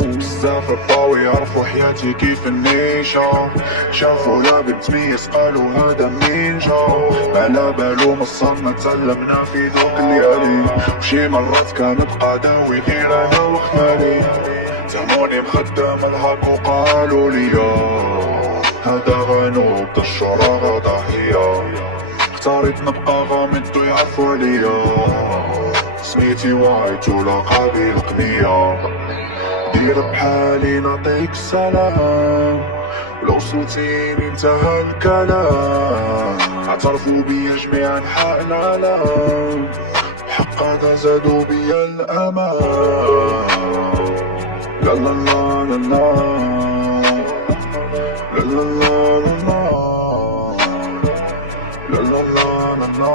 بزاف الطاوي يعرفوا حياتي كيف النيشة، شافوا لعبة تميز قالوا هذا مين جا، ما على بالو مصرنا تعلمنا في ذوق الليالي، وشي مرات كانت قداوي غير انا وخيالي، تهموني مخدم الهاك وقالوا ليا هذا غنوب دا الشرارة ضحية، اختاريت نبقى غامض ويعرفوا عليا، سميتي وايت ولقبي القنية، دير بحالي نعطيك السلام، ولو وصلتيني انتهى الكلام، اعترفوا بيا جميع انحاء العالم، بحق هذا زادوا بيا الامان. لا لا لا لا لا لا لا لا لا لا لا لا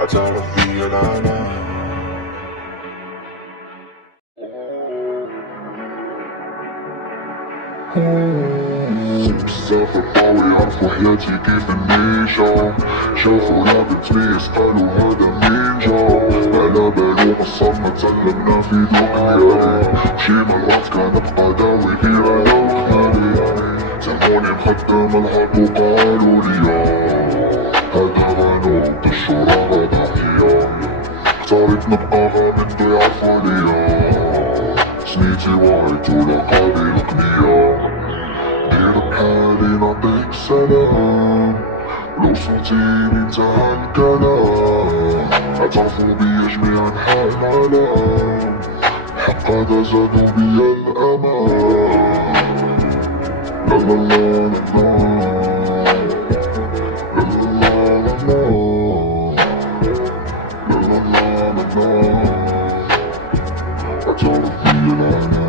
اعترف بيا العالم. بزاف الطاوي يعرفوا حياتي كيف النيشة، شافوا لعبة تميز قالوا هذا مين جا، ما على بالو مصرنا تعلمنا في ذوق الليالي، وشي مرات كانت قداوي غير انا وخيالي، تهموني مخدم الهاك وقالوا ليا هذا غنوب دا الشرارة ضحية، اختاريت نبقى غامض ويعرفوا عليا، سميتي وايت ولقبي القنية، دير بحالي نعطيك السلام، ولو وصلتيني انتهى الكلام، اعترفوا بيا جميع انحاء العالم، بحق هذا زادوا بيا الامان. لا لا لا لا لا لا لا اعترف بيا العالم.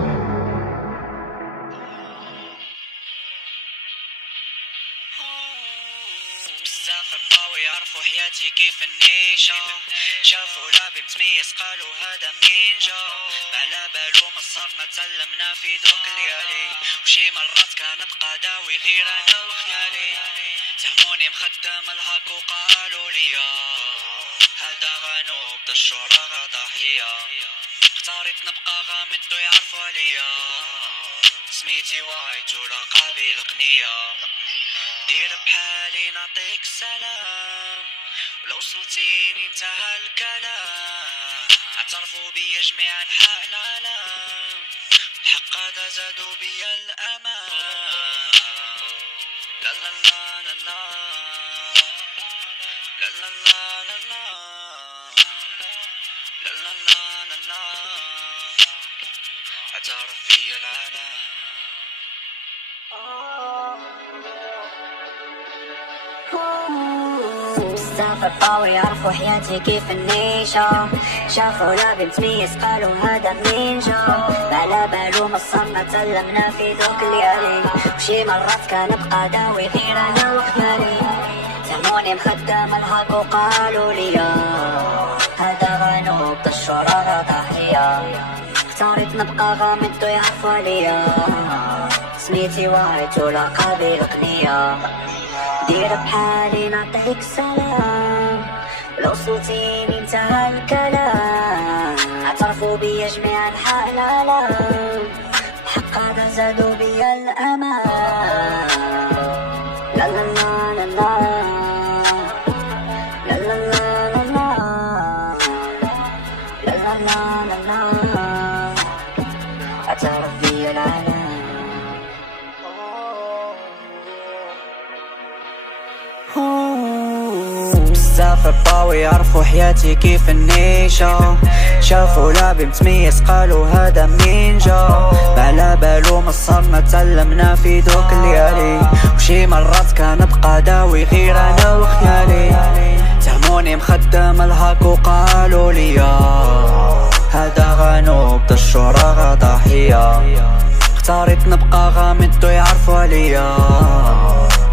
بزاف الطاوي يعرفوا حياتي كيف النيشة، شافوا لعبة تميز قالوا هذا مين جا، ما على بالو مصرنا تعلمنا في ذوق الليالي، وشي مرات كانت قداوي غير انا وخيالي، تهموني مخدم الهاك وقالوا ليا هذا غنوب دا الشرارة ضحية، اختاريت نبقى غامض ويعرفوا عليا، سميتي وايت ولقبي القنية، دير بحالي نعطيك السلام، ولو وصلتيني انتهى الكلام، اعترفوا بيا جميع انحاء العالم، بحق هذا زادوا بيا الامان. لا لا لا لا لا لا لا لا لا لا لا لا اعترف بيا العالم. بزاف الطاوي يعرفوا حياتي كيف النيشة، شافوا لعبة تميز قالوا هذا مين جا، ما على بالو مصرنا تعلمنا في ذوق الليالي، وشي مرات كانت قداوي غير انا وخيالي، تهموني مخدم الهاك وقالوا ليا هذا غنوب دا الشرارة ضحية، اختاريت نبقى غامض ويعرفوا عليا، سميتي وايت ولقبي القنية، دير بحالي نعطيك السلام، ولو وصلتيني انتهى الكلام، اعترفوا بيا جميع انحاء العالم، بحق هذا زادوا بيا الامان. لا لا لا لا لا لا لا لا لا لا لا لا اعترف بيا العالم. بزاف الطاوي يعرفوا حياتي كيف النيشة، شافوا لعبة متميز قالوا هذا مين جا، ما على بالو مصرنا تعلمنا في ذوق الليالي، وشي مرات كانت قداوي غير انا وخيالي، تهموني مخدم الهاك وقالوا ليا هذا غنوب دا الشرارة ضحية، اختاريت نبقى غامض ويعرفوا عليا،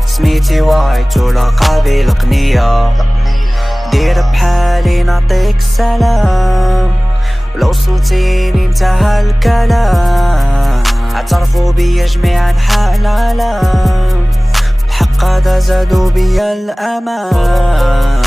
سميتي وايت ولقبي القنية، دير بحالي نعطيك السلام، ولو وصلتيني انتهى الكلام، اعترفوا بيا جميع انحاء العالم، بحق هذا زادوا بيا الامان.